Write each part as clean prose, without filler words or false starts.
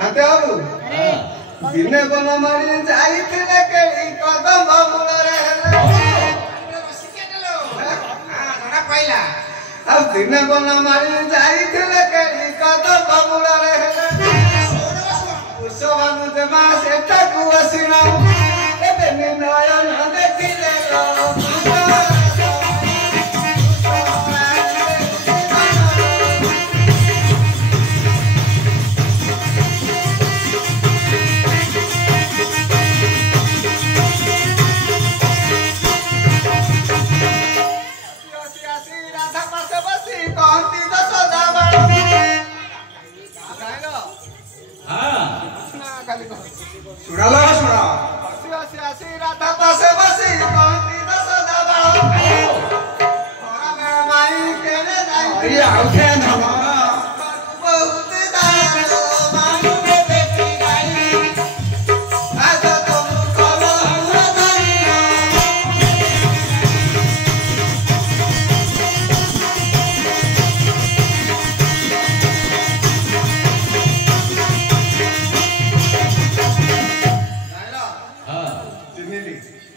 हाते बाबू दिने बन मारी जाइथिले केली कदम मूल रे हां जणा पहिला अब दिने बन मारी जाइथिले केली कदम मूल रे उसवानु दे मा सेटा को असिना एबे नयन देखिले सुनाला सुना बसी बसी आसी राधा पासे बसी कहती दस दाबा थोड़ा मेरा माई केने जाई अरे आउथे धमा बहुत दारो माई के बेटी गाई आज तुम करो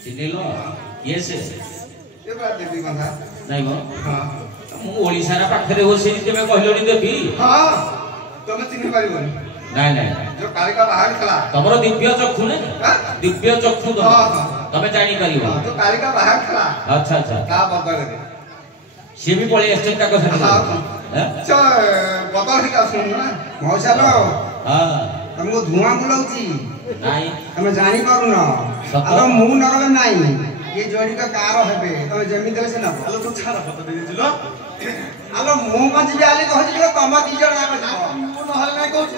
चिन्हिलो यस ये बात देवी बंधा नहीं मो हां मु ओडिसा रा पाखरे होसे तेमे कहलोनी देबी हां तुम चिन्ह पारिबोनी नहीं नहीं जो कालिका बाहर खला तमरो दिव्य चक्षु ने दिव्य चक्षु तो हां हां तमे जानी परिबो जो कालिका बाहर खला अच्छा अच्छा का बदल दे से भी पळे स्टेट का कसा हां च बदल ही का सुन ना मौसालो हां तुमको धुआं बुलाउची नहीं तमे जानी पारुन आलो मु नगले नाही ये जोड़ी का कार हेबे तमे जमी देले से ना आलो तो छाड़ा फट दे दिलो आलो मु मा जिबे आले कह지 कि तम दी जण आबे मु नहले नाही कहछ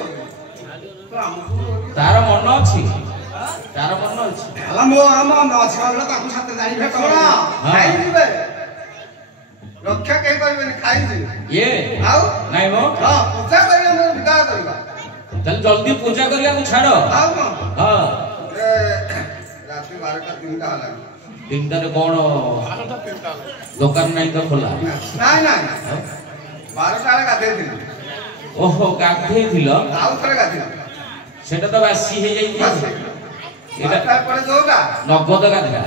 तार मन अछि आलो मो मन अछि आलो ताकू साथे जानी भेट खाई दिबे रक्षा कहि परबे खाई दे ये आउ नहीं मो हां पूजा करिया मो विदा करबा चल जल्दी पूजा करिया को छाड़ो आउ हां रात्रि 12टा 3टा होला 3टा रे कोन दुकान नहीं तो खोला नहीं नहीं 12टा रे गाधे थिल ओहो गाधे थिल आउ थरे गाधे सेटा तो बासी हे जाई एटा पर जोगा नगद गाधा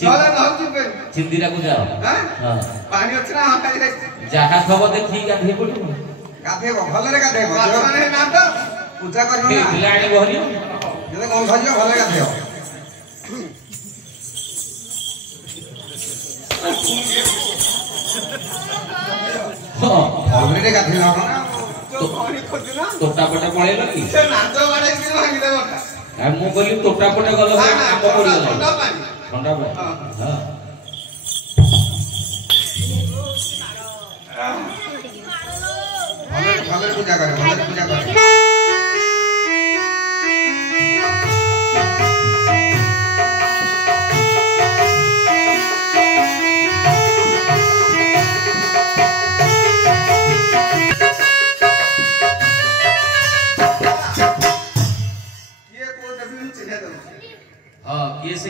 चला न होची पे चिंदिरा को जाओ हां हां पानी अछि ना हम काई जहा खबर देखी गाधे पड़ो गाधे भले गाधे माने ना तो पूजा करियो ना पिलाणी बहरी जदे कोन भजियो भले गाधे हां ऑलरेडी गाधे ना तो पानी खोज ना तोटा पटा पळेलो की से नाचो बाडे कि भांगी दे बटा आ मु कहली तोटा पटा गलो काम करियो ठंडा पानी ठंडा पानी हां भले पूजा करे भले पूजा करे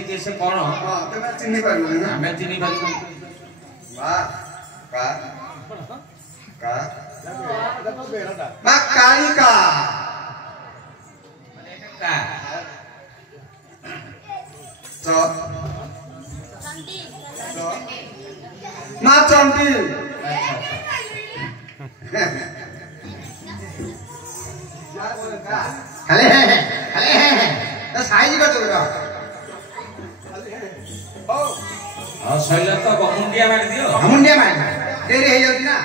कैसे कौन हां तमे चिन्ह पारिबो ना हमें चिन्ह पारिबो वाह का का मा कालिका माने का तो मा चंडी खाली है तो साइज कर दो बेटा हां सैला तो मुंडिया मार दियो मुंडिया मार देरी हे जाती ना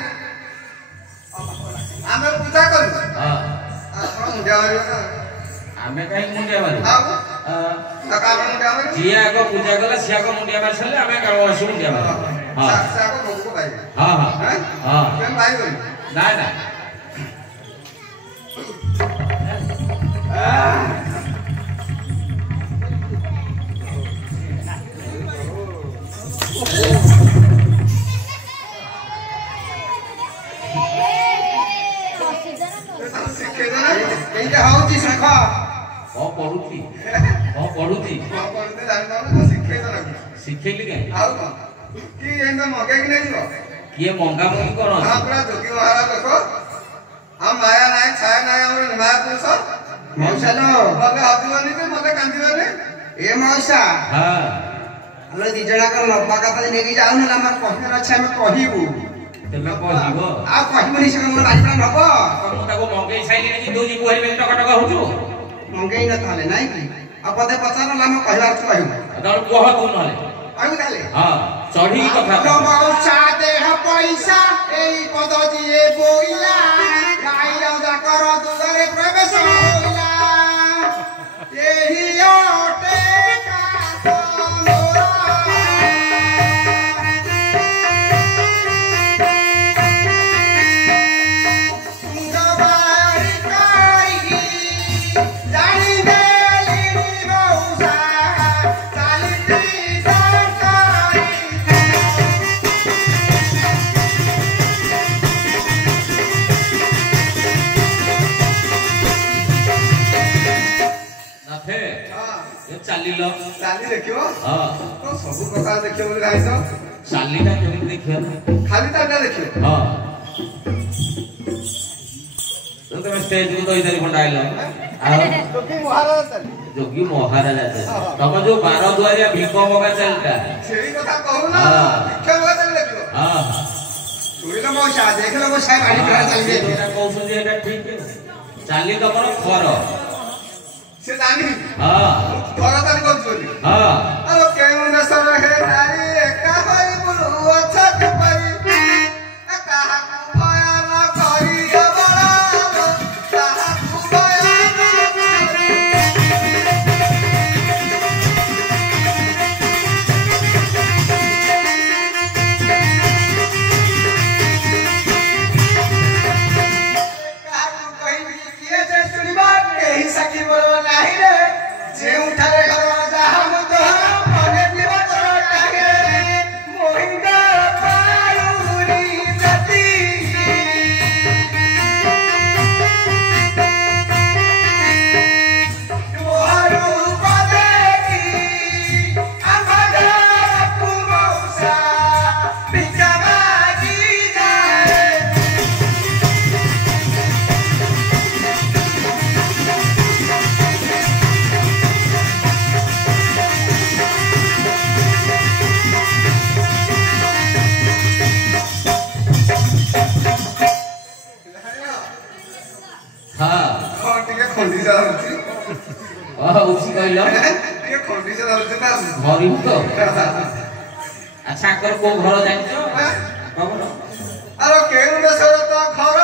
आमे पूजा करू हां आपण मुंडिया मारियो ना आमे काई मुंडिया मारू हां का मुंडिया मारू जिया को पूजा कला सिया को मुंडिया मार छले आमे का मुंडिया मारू हां सा को भोग भाई हां हां हां केन भाई बोल ना ना एइटा होची शिखा पढुती जानि न शिखे त ना शिखेली के आउ की एंदा मगे कि नै दिबो किए मंगा मंगी कोन हां पूरा जोगी महाराज देखो हम माया नाही छाया नाही हमर ମା ପୁରୁଷ ମଉସା ଲୋ ମତେ ହସିବନି ଯେ ମତେ କାନ୍ଦିବନି ଏ ମଉସା ହଁ ଆମେ ଦି ଜଣକ ନବା କଥା ନେଇକି ଯାଉନୁ ଆମର କହିବାର ଅଛି ଆମେ କହିବୁ ତେମେ କହିବ ଆଉ କହିବୁନି ସେ ମୋର ବାଜିପଡ଼ା ନବ ମୁଁ ତାକୁ ମଗେଇ ସାଇଲିଣି କି ଦଉଜି କୁହାରି ବେଲି ଟକା ଟକା ହଉଛୁ ମଙ୍ଗେଇ ନ ତାହେଲେ ନାଇଁ କି ଆଉ ପଦେ ପଚାରିଲା ଆମେ କହିବାର ଅଛି କହିବୁ ତମେ କୁହ ତୁ ନହେଲେ କହିବୁ ତାହେଲେ ହଁ ଚଢିକି କଥା ଲୋ ମଉସା ଦେହ ପଇସା ଏଇ ପଦ ଯିଏ ବୋଇଲା ଗାଈର ଯାକର ଦୁଧରେ ପ୍ରବେଶ ହୋଇଲା ଏହି ଅଟେ କାତ ମୋର ମୁଣ୍ଡବାରି କରିକି ଜାଣିଦେଲି ମଉସା ଚାଲିଛି ସରକାରୀ ନାଥେ ହଁ ଏ ଚାଲିଲ ଚାଲି ଦେଖିବ ହଁ ତ ସବୁ କଥା ଦେଖିବ ବୋଲି ଯାଇଛ ଚାଲିଟା କେମିତି ଦେଖିବ ଖାଲି ତାଟା ଦେଖିବ ହଁ ତମେ ଷ୍ଟେଜକୁ ଦଇ ଧରି ଖଣ୍ଡା ଆଇଲ ଆଉ ଲୋକେ ମହାରାଜ ଚାଲି ଯୋଗୀ ମହାରାଜା ତମ ଯୋଉ ବାର ଦୁଆରିଆ ଭିକ ମଗା ଚାଲିଟା ସେଇ କଥା କହୁନ ହଁ। ଶିକ୍ଷା ଭଗା ଚାଲି ଦେଖିବ ହଁ ଶୁଣିଲ ମଉସା ଦେଖିଲ ମୋ ସାହେବ ବାଜିପଡ଼ା ଚାଲିବେ ଯୋଉଟା କହୁଛନ୍ତି ଏଇଟା ଠିକ ଚାଲି ତମର ଖର ସେ ଜାଣି ହଁ ଘର ଚାଲି କରୁଛୁ ବୋଲି ହଁ ଆଉ କେଉଁ ଦେଶର ହେ ନାରୀ ଏକା ହୋଇ ବୁଲୁଅଛ କିପରି କାହାକୁ ଭୟ ନ କରି ଅବଳାର କାହାକୁ ଭୟ ନ କରି କାହାକୁ କହିବି କିଏ ସେ ଶୁଣିବ କେହି ସାକ୍ଷୀ ବୋଲ ନାହିଁ ରେ ଯେଉଁଠାରେ ଘର ଯାହା ମୁଁ ତୋହର ମନେ ଥିବ ତୋର ଲାଗେ ମୋହିଙ୍ଗ ପାରୁନି ଜାତି ମୋହରୁ ପଦେକି ଆମ ଘରକୁ ମଉସା ଭିକ୍ଷା ମାଗି ଯାଏ ହଁ ହଁ ଟିକେ ଖଣ୍ଡିସା ଧରୁଛି ହଉଛି କହିଲ ଟିକେ ଖଣ୍ଡିସା ଧରୁଛି ନା ଧରିବୁ ତ ଆଚ୍ଛା ଆଙ୍କର କୋଉ ଘର ଜାଣିଛ କହୁନ ଆରେ କେଉଁ ଦେଶର ତ ଘର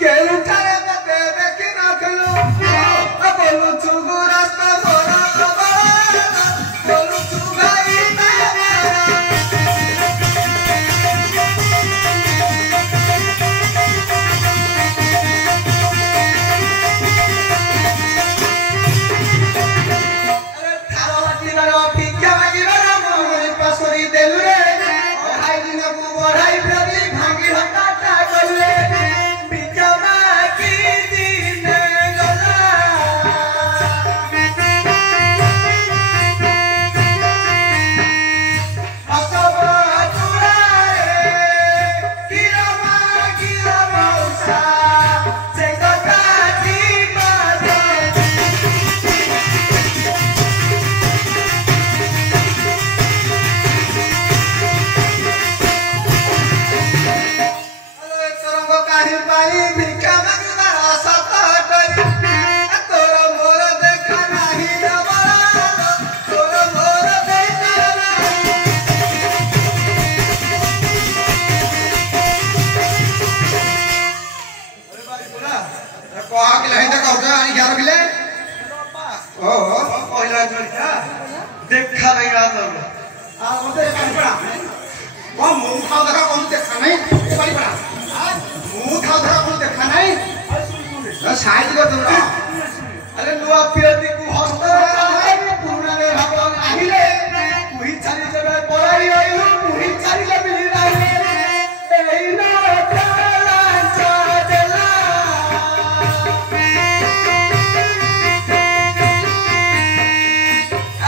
କେଉଁଠାରେ ମତେ ଦେଖି ନଥିଲୁ ବୋଲୁଛୁ ଗୁରସ୍ତ ମୋର ବୋଲୁଛୁ ଭାଇ ଭିକ୍ଷା ମାଗିବାର ମନରେ ପାଶୋରି ଦେଲୁ ରେ ଅଢାଇ ଦିନକୁ ବଢାଇ ଫେରି ଭାଙ୍ଗି ହଟାଟା କଲେ ଭିକ୍ଷା ମାଗି ଦିନେ ଗଲା ଅସବ ଚୂଡ଼ାରେ କିର ମାଗିର ମଉସା ସେ କଥା ଯିବାରେ ତରଙ୍ଗ କାହିଁ ପାଇଁ ଭିକ୍ଷା ମାଗିବାର ସତ କରି ତୋର ମୋର ଦେଖା ନାହିଁ ଜବର ତୋର ମୋର ଦେଖା ନାହିଁ କହ କିଲେ ହେଇତେ କରୁଛ ଆଣିକି ଆର କିଲେ ଓ କହିଲା ଜଣିକା ଦେଖା ନାହିଁ ଆଦର ଆଉ ମତେ ବାଜିପଡ଼ା କଣ ମୁଁ ଖାଉ ଦେଖା କଣ ଦେଖା ନାହିଁ ଏ ବାଜିପଡ଼ା ମୁଁ ଖାଉ ଦେଖା କଣ ଦେଖା ନାହିଁ ସାଇଜ କରିଦେବୁ ଆରେ ନୂଆ ପିଆଦିକୁ ହସ୍ତ ପୁରୁଣାରେ ଭାବ আহিଲେ ପୁହି ଛାଡ଼ି ଯେବେ ପଳାଇ ରହିଲୁ ପୁହି ଛାଡ଼ିଲେ ମିଳି ନାହିଁ ଏଇ ଲାଞ୍ଚ ଦେଲା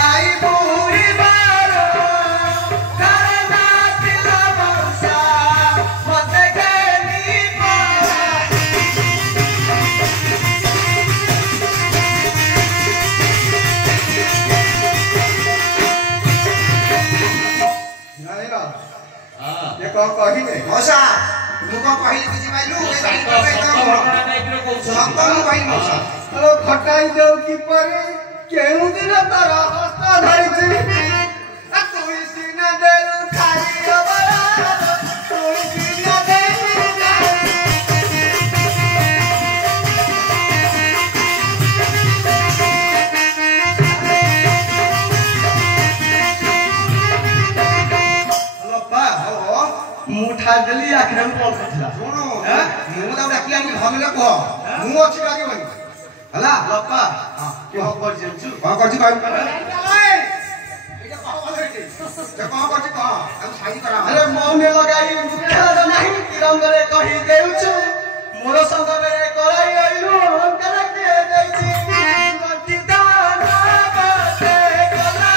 ଆଇ ବୁଢ଼ୀବାର କାରଣ ଥିଲା ମଉସା ମତେ କେନି ପଳା କଣ କହିବେ ମଉସା ମୁଁ କଣ କହିଲି ବୁଝିପାରିଲୁ ସତ ଘଟଣା ଟାଇପର କହୁଛନ୍ତି ସତ ମୁଁ କହିଲି ମଉସା ଆଲୋ ଖଟାଇ ଦେଉ କିପରି କେଉଁଦିନ ତୋର ହସ୍ତ ଧରିଛି ତୁଇ ସିନା ଦେଲୁ ଖାଇ ତୁଇ ସିନା ଦେଲୁ ମୁଁ ଠାଦେଲି ଆଖିରେ ପଡୁଥିଲା ଶୁଣୁ ମୁଁ ତାକୁ ଡାକିଲି ଆମେ ଭଲରେ କୁହ ମୁଁ ଅଛି ଡାକିବନି ହେଲା ବାପା କି ହବ ଜାଣିଛୁ କଣ କରୁଛି କହିବୁ କଣ କରୁଛି କହ ତାକୁ ସାଇଜ କରା ଆରେ ମୌନ ଲଗାଇ ମୁଖ୍ୟାର ନାହିଁ ତିରଙ୍ଗରେ କହି ଦେଉଛୁ ମୋର ସଙ୍ଗରେ କରାଇ ଆଇଲୁ ଅହଙ୍କାର କିଏ ଦେଇଛି ଗଠିଦାନ ବାଟେ ଗଲା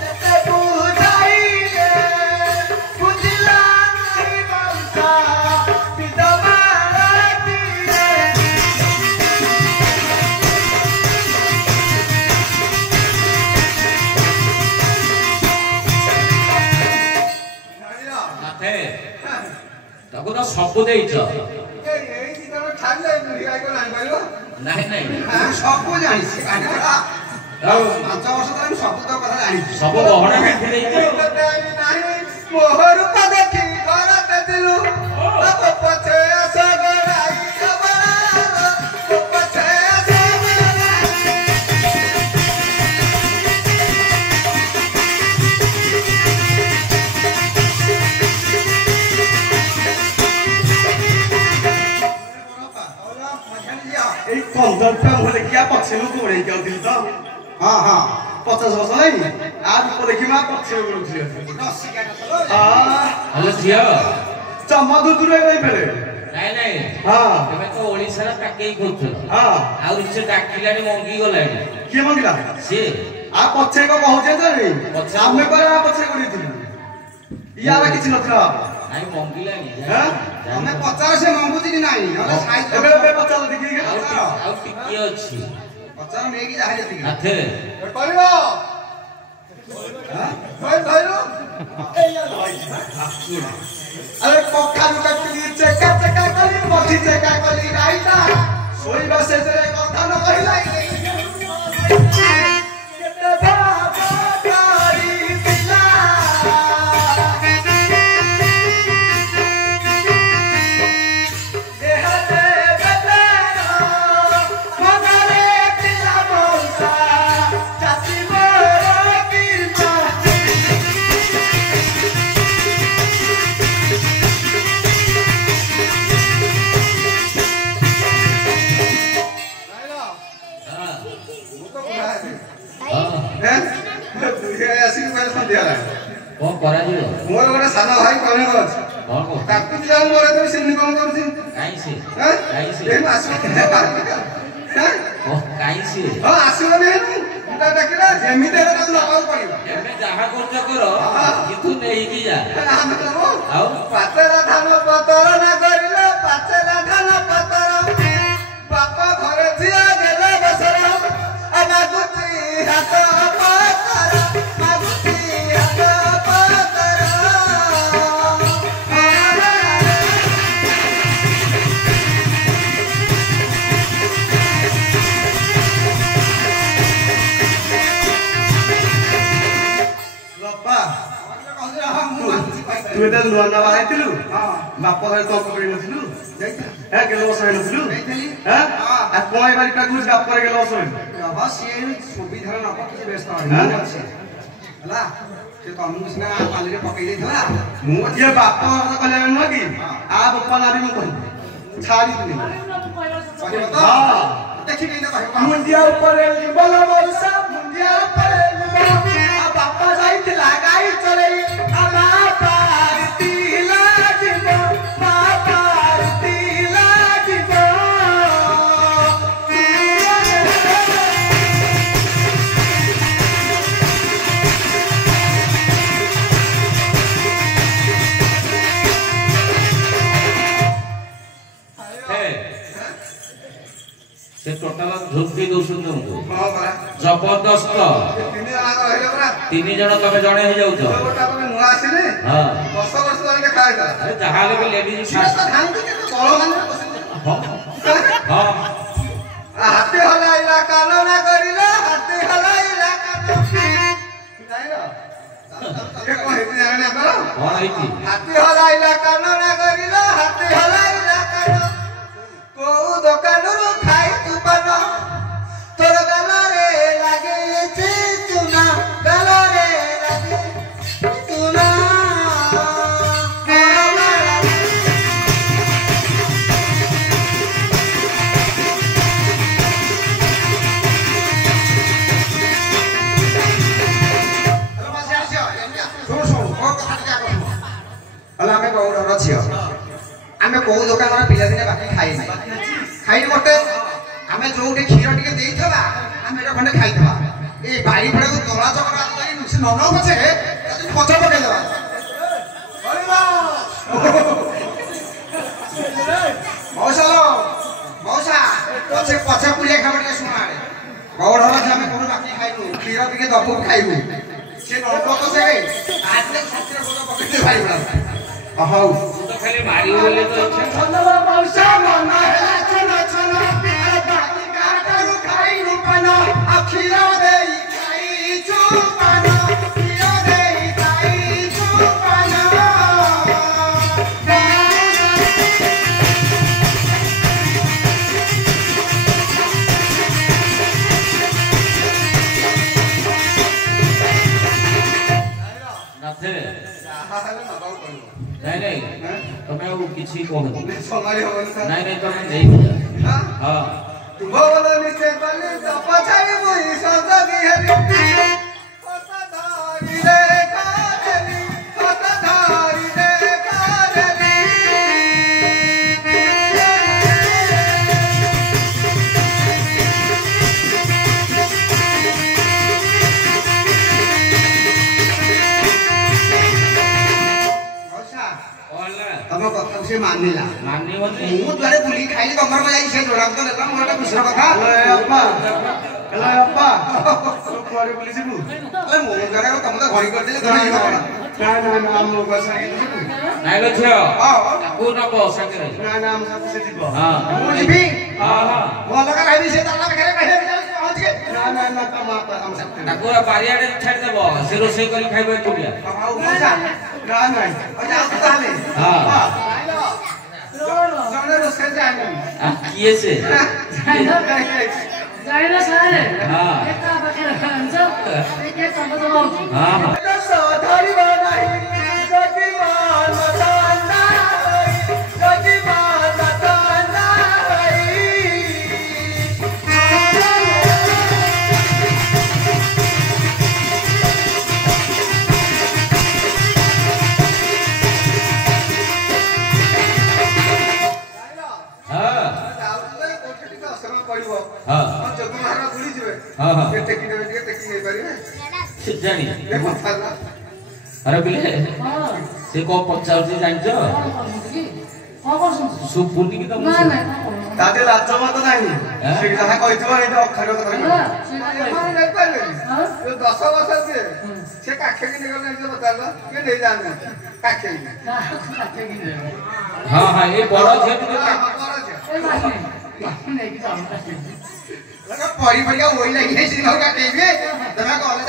ଯେତେ ବୁଝାଇଲେ ବୁଝିଲା ନାହିଁ ମଉସା ବିଧବା ରାତିରେ ନାଥେ ତାକୁ ତ ସବୁ ଦେଇଛ ଏଇ ଦିନ ଛାଡ଼ିଲେ ବୁଢ଼ୀ ଗାଈ ନାହିଁ କହିବ ନାହିଁ ନାହିଁ ମୁଁ ସବୁ ଜାଣିଛି କାହିଁକି ଆଉ 5 ବର୍ଷ ତଳେ ମୁଁ ସବୁ ତ କଥା ଜାଣିଛି ସବୁ ଗହଣା କାଠି ଦେଇଛ ମୋହର ଦେଖି ଘରତେ ଦିଲୁ ପଛେ ଆସ ଗରାଇ ପଛେ ଆସ ଏଇ 15ଟା ମୁଁ ଦେଖିଆ ପଛେ ମୁଁ ଗୋଡେଇକି ଆଉଥିଲି ତ ହଁ ହଁ 50 ବର୍ଷ ନାହିଁ ଆ ରୂପ ଦେଖି ମା ପଛେ ଗୋଡଉଥିଲି ହେଲେ ଝିଅ ଚମ ଦୂରରେ ରହିପାରେ ନାଇଁ ନାଇଁ ହଁ ତମେ ତ ଓଡିଶାର ଟାକେଇ କରୁଥିଲ ହଁ ଆଉ ସେ ଡାକିଲାଣି ମଙ୍ଗି ଗଲାଣି କିଏ ମଙ୍ଗିଲା ସିଏ ଆ ପଛେ କଣ କହୁଛେ ତ ପଛେ ଆମେ କହିଲେ ଆ ପଛେ ଗୋଡେଇଥିଲୁ ଇଆର କିଛି ନଥିଲା ନାଇଁ ମଙ୍ଗିଲାଣି ହଁ? ତମେ ପଚାର ସେ ମଙ୍ଗୁଛି କି ନାହିଁ ନହେଲେ ସାଇଜ ଏବେ ଏବେ ପଚାର ଦେଖିକି ଆଉ ଟିକିଏ ଅଛି ପଚାର ନେଇକି ଯାହା ଯେତିକି ନାଥେ କରିବ ଧଇଲୁ ଆରେ କଖାରୁ କାଟିଲି ଚେକା ଚେକା କଲି ମଠି ଚେକା କଲି ରାଇତା ଶୋଇବା ଶେଷରେ କଥା ନ କହିଲା କେତେ ଭାବ କରିଥିଲା ଦେହରେ ବେଦନା ମନରେ ଥିଲା ମଉସା ଚାଷୀ ମୋର କିର୍ମା ଆସିକି କହିଲେ ସନ୍ଧ୍ୟା ହେଲା କଣ କରାଯିବ ମୋର ଗୋଟେ ସାନ ଭାଇ କନେକ ଅଛି କଣ କହ ତାକୁ ଯାଉ ମୋର ଦେବି ସେ କଣ କରୁଛି କାଇଁ ସିଏ ହଁ କାଇଁ ସିଏ ଏଇନୁ ଆସିବ କାଇଁ ସିଏ ହଁ ଆସିବନି ଏଇନୁ ମୁଁ ଡାକିଲା ଯେମିତି ହେଲେ ତାକୁ ନବାକୁ ପଡିବ ଏବେ ଯାହା କରୁଛ କର କିନ୍ତୁ ନେଇକି ଯା ଆମେ ନବୁ ଆଉ ପାଚେଲା ଧାନ ପତର ନା କରିଲ ପାଚେଲା ଧାନ ପତର ବାପ ଘରେ ଝିଅ ଗେଲ ବସର ମାଗୁଛି ହାତ ପତର ମାଗୁଛି ହାତ ପତର ବାପା ତୁ ଏତେ ନୂଆ ନୂଆ ବାହା ହେଇଥିଲୁ ବାପ ଘରେ ତୁ ଅଙ୍କ କରି ନଥିଲୁ ଗେଲ ବସ ହେଇନଥିଲୁ ଆଉ କଣ ଏ ବାରି କାକୁ ବାପରେ ଗେଲ ବସ ହେଇନୁ ବାବା ସିଏ ସୁବିଧାରେ ନବ କିଛି ବ୍ୟସ୍ତ ହବନି ଅଛି ହେଲା ସେ ତମକୁ ସିନା ପାଲିରେ ପକେଇ ଦେଇଥିଲା ମୁଁ ଯିଏ ବାପ ଘର କଲେ ନୁହଁ କି ଆ ବାପା ନାରୀ ମୁଁ କହିବି ଛାଡ଼ିବିନି କହିବ ତ ହଁ ଦେଖିକି ତ କହିବ ମୁଣ୍ଡିଆ ଉପରେ ଲିମ୍ବଲ ବର୍ଷା ମୁଣ୍ଡିଆ ଉପରେ ଲିମ୍ବ ଆ ବାପା ଯାଇଥିଲା ଗାଈ ଚରେଇ ଆ ମା ପାରତିଲା ଯିବ ମା ପାରତିଲା ଯିବ ସେ ଟୋଟାଲ ଝୁମ୍ପି ଦଉଛନ୍ତି ତୁମକୁ ହଁ ପରା ଜବରଦସ୍ତ 3 ଜଣ ରହିଲେ ପରା 3 ଜଣ ତମେ ଜଣେ ହେଇଯାଉଛ ଗୋଟା ତମେ ନୂଆ ଆସିଲେ ହଁ 10 ବର୍ଷ ଧରି ଦେଖା ହେଇଥିଲା ଆରେ ଯାହାହେଲେ ବି ଲେଡିଜ ସିଏ ତ ଖାଆନ୍ତି କିନ୍ତୁ ବଳ ମାନେ ହଁ ହାତୀ ହଲାଇଲା କାନ ନା କରିଲା ହାତୀ ହଲାଇଲା କାନ ଜାଣିଲ ଏ କଣ ହେଇଛି ଜାଣିନି ଆପଣ କଣ ହେଇଛି ହାତୀ ହଲାଇଲା କାନ ନା କରିଲା ହାତୀ ହଲାଇଲା କାନ କୋଉ ଦୋକାନରୁ ଖାଇଛୁ ପାନ ତୋର ଗାଲରେ ଲାଗିଛି ଚୁନା ଗାଲରେ ଲାଗିଛି ଚୁନା ଆମେ ଗୌରର ଝିଅ ଆମେ କୋଉ ଦୋକାନର ପିଲାଦିନେ ବାକି ଖାଇନି ଖାଇନି ଗୋଟେ ଆମେ ଯୋଉଠି କ୍ଷୀର ଟିକେ ଦେଇଥିବା ଆମେ ଏଟା ଖଣ୍ଡେ ଖାଇଥିବା ଏଇ ବାଡ଼ି ପଡ଼ାକୁ ଦଳା ଚକରା କରି ସେ ନନ ପଛେ ପଛ ପକେଇଦେବା ମଉସା ମଉସା ପଛେ ପଛେ ପୁଲିଆ ଖାବ ଟିକେ ଶୁଣ ଆଡ଼େ ଗୌରର ଝିଅ ଆମେ କୋଉଠୁ ବାକି ଖାଇନୁ କ୍ଷୀର ଟିକେ ଦବୁ ଖାଇବୁ ସେ ନନ ପଛେ ଆଜି ଛାତିରେ ବୋଧ ପକେଇଦେ ଭାଇ ପଡ଼ା ହଉ ତ ଖାଲି ମାରି ବୋଲେ ତ ମଉସା ମନ ହେଲା ଛନ ଛନ ବାକି କାଟରୁ ଖାଇନୁ ପାନ କ୍ଷୀର ଦେଇ ଖାଇଛୁ ପାନ କ୍ଷୀର ଦେଇ ଖାଇଛୁ ପାନ ନାଥେ ଯାହାହେଲେ ନବାକୁ ପଡ଼ିବ ନାଇଁ ନାଇଁ ତମେ ଆଉ କିଛି କହୁନ ସମ୍ଭାଳି ହବନି ସାର୍ ନାଇଁ ନାଇଁ ତମେ ନେଇକି ଯା ହଁ ତୁଭ ବୋଲ ନିଶ୍ଚୟ କଲି ତପ ଛାଡ଼ି ମୁଇ ସଦଗି ହେଲି ହସ ଧରି ରେ କାଦେଲି ହସ ଧରି ରେ କାଦେଲି ତମ କଥା ସେ ମାନିଲା ମାନିବନି ମୁଁ ଯୁଆଡେ ବୁଲିକି ଖାଇଲି ତମର ଯାଇ ସେ ଯୋଡ଼ାକୁ ତ ନେଲା ମୋର ଗୋଟେ ଖୁସିର କଥା ଅପା ତୁ କୁଆଡେ ବୁଲି ଯିବୁ ମୁଁ ଯୁଆଡେ ତମେ ତ ଘଡ଼ି କରିଦେଲେ ତମେ ଯିବ କଣ ନା ମୋ ବସ ଯିବୁ ନାଇଁ ଲୋ ଝିଅ ହଁ ତାକୁ ନବ ସାଙ୍ଗରେ ନା ଆମ ସାথে ସେ ଯିବ ହଁ ମୁଁ ଯିବି ହଁ ହଁ ମୁଁ ଅଲଗା ଖାଇବି ସେ ତାଲା ପାଖରେ ଖାଇବାକୁ ଯାଉଛି ପହଞ୍ଚି ନା ତମ ଆମ ସାথে ତାକୁ ବାରିଆଡେ ଛାଡ଼ିଦେବ ସେ ରୋଷେଇ କରି ଖାଇବ ଏକୁଟିଆ ହଉ ମଉସା ନା ନାଇଁ ଯାଉଛୁ ତାହେଲେ ହଁ ଜଣେ ରୋଷେଇ ଜାଣିନି କିଏ ସେ जायला सारे हाँ। एका बकेला खांचा एक एक संबंध मावची ହଁ ହଁ ଧରିବ ନାହିଁ ଯଦି ମାନ ତାନା ଯଦି ମାନ ତାନା ହଁ ଯାଉଥିଲେ କୋଉଠି ଟିକେ ଅସନା ପଡ଼ିବ ହଁ ଯୋଗ ମହାରାଜ ବୁଲି ଯିବେ ହଁ ହଁ ଟିକେ ଟେକି ନେବେ ଟିକେ ଟେକି ନେଇପାରିବେ ଜାଣି ଏ କଥା ହେଲା ଆରେ ପିଲେ हां ସେ କଣ ପଚାରୁଛି ଜାଣିଛ कौन करछन ସୁପୁନି କି ତମକୁ ना ना ତା ଦେହରେ ଲାଜମତ ନାହିଁ ସେ ଯାହା କହିଥିବ ଏଇଟା ଅକ୍ଷର କଥା କହିବ ଏମାନେ ନେଇପାରିବେନି ଯୋଉ 10 ବର୍ଷ ସିଏ ସେ କାଖେଇକି ନେଇଗଲେ ନିଜେ ପଚାରିଲ କିଏ ନେଇଯାଆନ୍ତି କାଖେଇକି ହଁ ହଁ ଏ ବଡ ଝିଅ ଟିକେ ए माने नहीं की जाम ପରି ପରିକା ଓଇ ଲାଗି ଯାଇଛି କାଖେଇବି ତମେ କଲେ